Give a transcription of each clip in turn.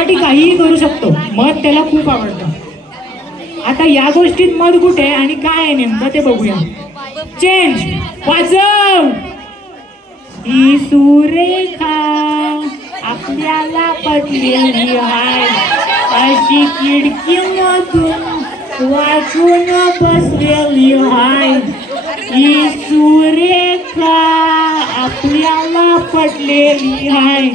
मधासाठी काहीही करू शकतो. मध त्याला खूप आवडतं. आता या गोष्टीत मध कुठे आहे आणि काय आहे नेमकं ते बघूया. चेंज. वाजव. ही सुरेखा आपल्याला पटलेली आहे, अशी खिडकीमधून वाचून बसलेली आहे. ही सुरेखा आपल्याला पटलेली आहे.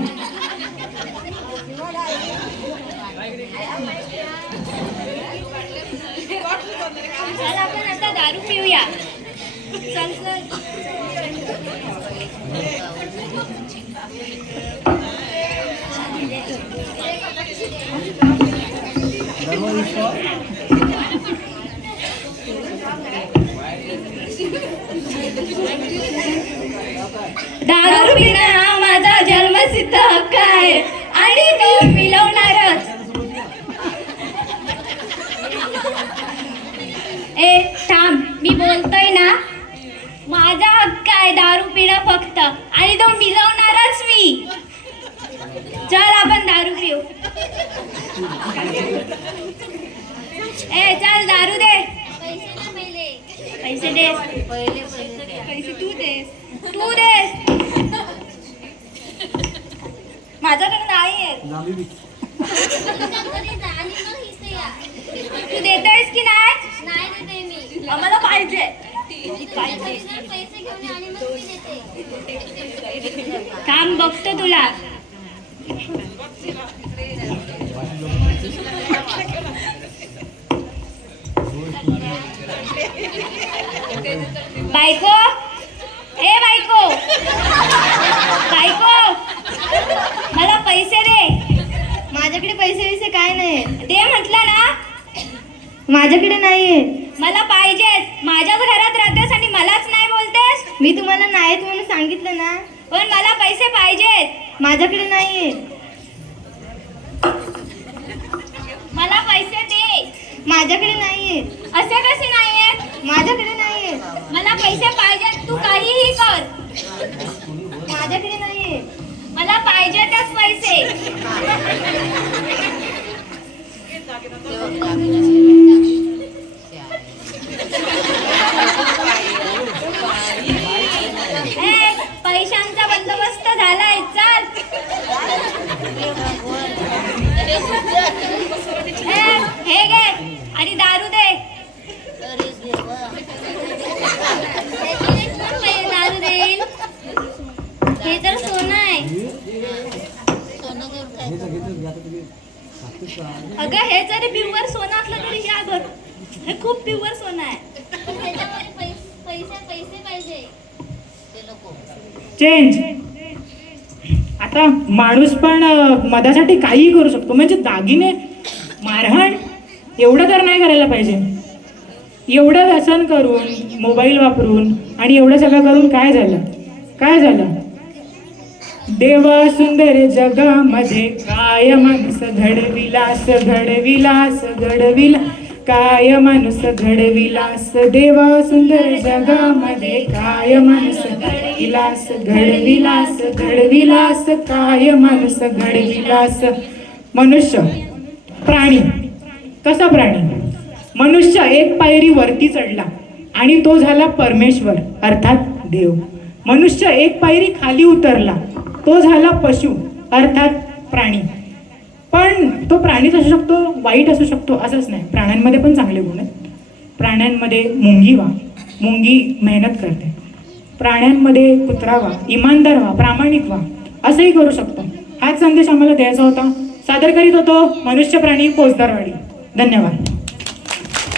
आपण आता दारू पिऊया. चल चल. दारू पिणं हा माझा जन्मसिद्ध हक्क आहे आणि तो मिळवणारच. ए थांब, मी बोलतोय ना. माझा हक्क आहे दारू पिणं फक्त, आणि तो मिळवणारच मी. चल आपण दारू पिऊ. ए चल दारू दे. पैसे दे. पैसे तू देस. तू देस. माझ्याकडे नाही आहे. तू देतेस की नाही? नाही देते मी. आम्हाला पाहिजे. थांब बघतो तुला. बायको, ए बायको, बायको, मला पैसे दे. माझ्याकडे पैसे काय नाही. दे म्हटलं ना. माझ्याकडे नाहीये. मला पाहिजेत. माझ्या घरात राहतेस आणि मलाच नाही बोलतेस. मी तुम्हाला नाहीत म्हणून सांगितलं ना. पण मला पैसे पाहिजेत. माझ्याकडे नाहीये. मला पैसे दे. माझ्याकडे नाहीये. असे कसे नाहीये? माझ्याकडे नाहीये. मला पैसे पाहिजेत. तू काहीही कर. माझ्याकडे नाहीये. मला पाहिजेतच पैसे. पैशांचा बंदोबस्त झालाय. चल. हे घे आणि दारू दे. दारू देईल. हे तर सोनं आहे. अगं हे जरी प्युअर सोनं असलं तरी या बघ, हे खूप प्युअर सोनं आहे. पैसे पाहिजे. चेंज. आता माणूस पण मधासाठी काहीही करू शकतो. म्हणजे दागिने, मारहाण एवढं तर नाही करायला पाहिजे. एवढं व्यसन करून, मोबाईल वापरून आणि एवढं सगळं करून काय झालं? काय झालं? देवा सुंदर जगामध्ये काय माणूस घडविलास, घडविलास, घडविला. काय माणूस घडविलास. देवा सुंदर जगामध्ये काय माणूस घडविलास, घडविलास, घडविलास. काय माणूस घडविलास. मनुष्य प्राणी. कसा प्राणी? मनुष्य एक पायरी वरती चढला आणि तो झाला परमेश्वर अर्थात देव. मनुष्य एक पायरी खाली उतरला, तो झाला पशु अर्थात प्राणी. पण तो प्राणीच असू शकतो, वाईट असू शकतो असंच नाही. प्राण्यांमध्ये पण चांगले गुण आहेत. प्राण्यांमध्ये मुंगी व्हा. मुंगी मेहनत करते. प्राण्यांमध्ये कुत्रा व्हा, इमानदार व्हा, प्रामाणिक व्हा. असंही करू शकतो. हाच संदेश आम्हाला द्यायचा होता. सादर करीत होतो मनुष्य प्राणी पोचदारवाडी. धन्यवाद.